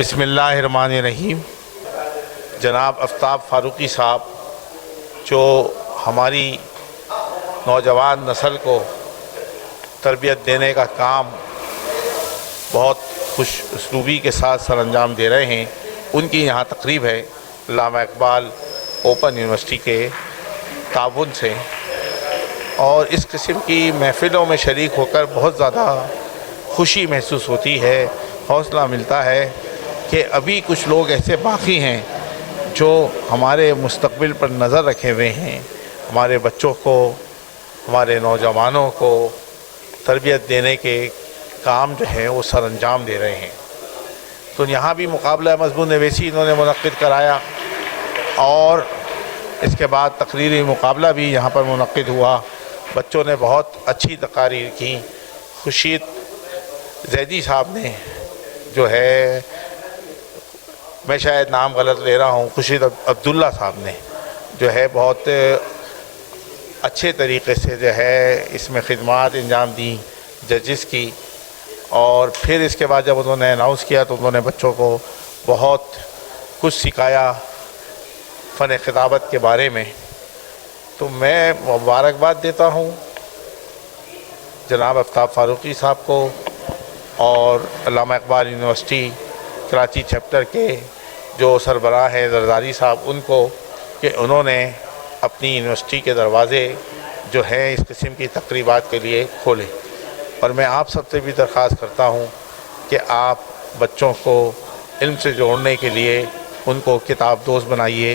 بسم اللہ الرحمن الرحیم۔ جناب آفتاب فاروقی صاحب جو ہماری نوجوان نسل کو تربیت دینے کا کام بہت خوش اسلوبی کے ساتھ سر انجام دے رہے ہیں، ان کی یہاں تقریب ہے علامہ اقبال اوپن یونیورسٹی کے تعاون سے، اور اس قسم کی محفلوں میں شریک ہو کر بہت زیادہ خوشی محسوس ہوتی ہے، حوصلہ ملتا ہے کہ ابھی کچھ لوگ ایسے باقی ہیں جو ہمارے مستقبل پر نظر رکھے ہوئے ہیں، ہمارے بچوں کو، ہمارے نوجوانوں کو تربیت دینے کے کام جو ہے وہ سر انجام دے رہے ہیں۔ تو یہاں بھی مقابلہ مضمون نویسی انہوں نے منعقد کرایا، اور اس کے بعد تقریری مقابلہ بھی یہاں پر منعقد ہوا۔ بچوں نے بہت اچھی تقاریر کی۔ خورشید زیدی صاحب نے جو ہے، میں شاید نام غلط لے رہا ہوں، خورشید عبداللہ صاحب نے جو ہے بہت اچھے طریقے سے جو ہے اس میں خدمات انجام دیں ججز کی، اور پھر اس کے بعد جب انہوں نے اناؤنس کیا تو انہوں نے بچوں کو بہت کچھ سکھایا فن خطابت کے بارے میں۔ تو میں مبارکباد دیتا ہوں جناب آفتاب فاروقی صاحب کو اور علامہ اقبال یونیورسٹی کراچی چیپٹر کے جو سربراہ ہیں زرداری صاحب، ان کو کہ انہوں نے اپنی یونیورسٹی کے دروازے جو ہیں اس قسم کی تقریبات کے لیے کھولے۔ اور میں آپ سب سے بھی درخواست کرتا ہوں کہ آپ بچوں کو علم سے جوڑنے کے لیے ان کو کتاب دوست بنائیے۔